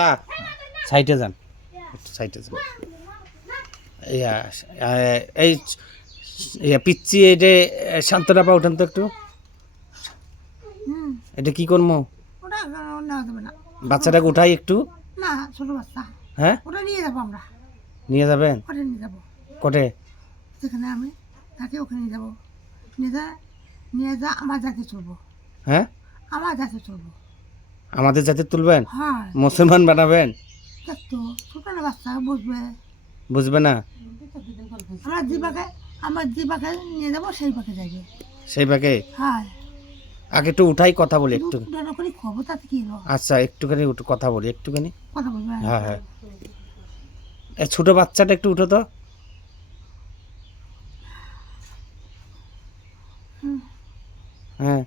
তা সাইডে যান, একটু সাইডে যান। এই পিচ্ছি এটা শান্তটা পা উঠান তো একটু। এটা কি করবো? বাচ্চাটাকে উঠাই একটু। না ছোট বাচ্চা। হ্যাঁ ওটা নিয়ে যাবো আমরা। নিয়ে যাবেন? ওটা নিয়ে যাবো। কোটে? যেখানে আমি থাকি ওখানে নিয়ে যাবো। নিয়ে যা আমার জাতি চলবো। হ্যাঁ আমার জাতি চলবো। আমাদের জাতি তুলবেন? হ্যাঁ মুসলমান বানাবেন? দেখতো ছোট না বাচ্চা বুঝবে। বুঝবে না? আমার যে পাখে নিয়ে যাবো সেই পাখে যাবে। সেই পাকে? হ্যাঁ আগে একটু উঠাই কথা বলি একটু। করে খবর তাতে কি হলো? আচ্ছা একটুখানি কথা বলি একটুখানি। কথা বলবে? হ্যাঁ হ্যাঁ এই ছোট বাচ্চাটা একটু উঠো তো। হ্যাঁ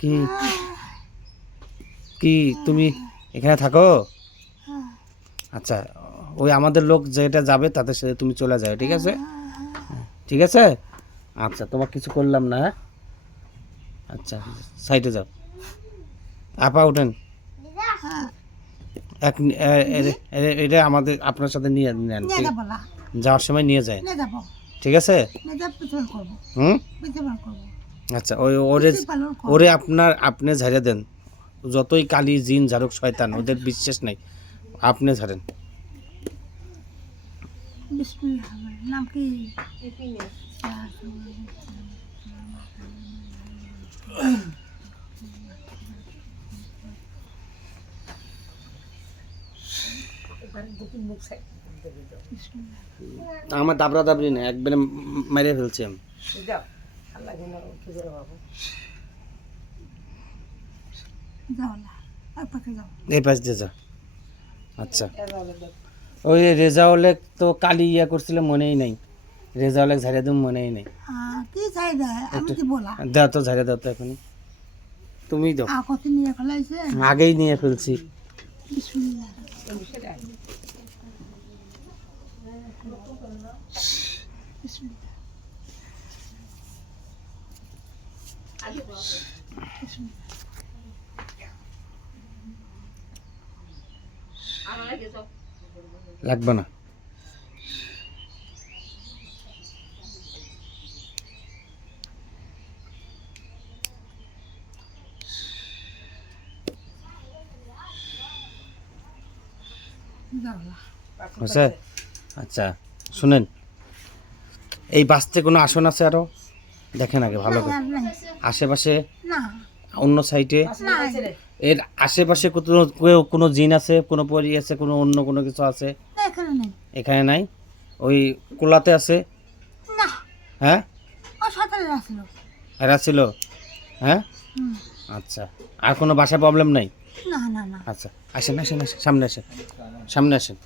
কি কি তুমি এখানে থাকো? আচ্ছা ওই আমাদের লোক যেটা যাবে তাদের সাথে তুমি চলে যাও, ঠিক আছে? ঠিক আছে আচ্ছা তোমার কিছু করলাম না। হ্যাঁ আচ্ছা সাইডে যাও। আপা উঠেন। এটা আমাদের আপনার সাথে নিয়ে নেন, যাওয়ার সময় নিয়ে যায়, ঠিক আছে? হুম আচ্ছা ওরে আপনি ঝাড়ে দেন। যতই কালি জিন ঝাড়ুক শয়তান ওদের বিশ্বাস নাই, আপনি ঝাড়েন। নাম কি? আমার দাবরা দাবরি না, একবারে মেরে ফেলছি আমি। এই পাশ দিয়ে যাও। আচ্ছা ওই রেজাউলে তো কালি ইয়া করছিল মনেই নাই, রেজাউলে ঝাড়িয়ে দেব মনেই নাই। দাও তো ঝাড়িয়ে দাও তো এখনই, তুমি দাও। আগেই নিয়ে ফেলছি। লাগবে না। আচ্ছা শুনেন, এই বাসতে কোনো আসন আছে আরো? দেখেন আগে ভালো করে আশেপাশে, অন্য সাইডে, এর আশেপাশে কোনো জিন আছে, কোনো পরি আছে, কোনো অন্য কোনো কিছু আছে? এখানে নাই। ওই কোলাতে আছে? হ্যাঁ এরা ছিল। হ্যাঁ আচ্ছা আর কোনো বাসা প্রবলেম নাই? আচ্ছা আসেন আসেন আসেন, সামনে আসেন, সামনে আসেন।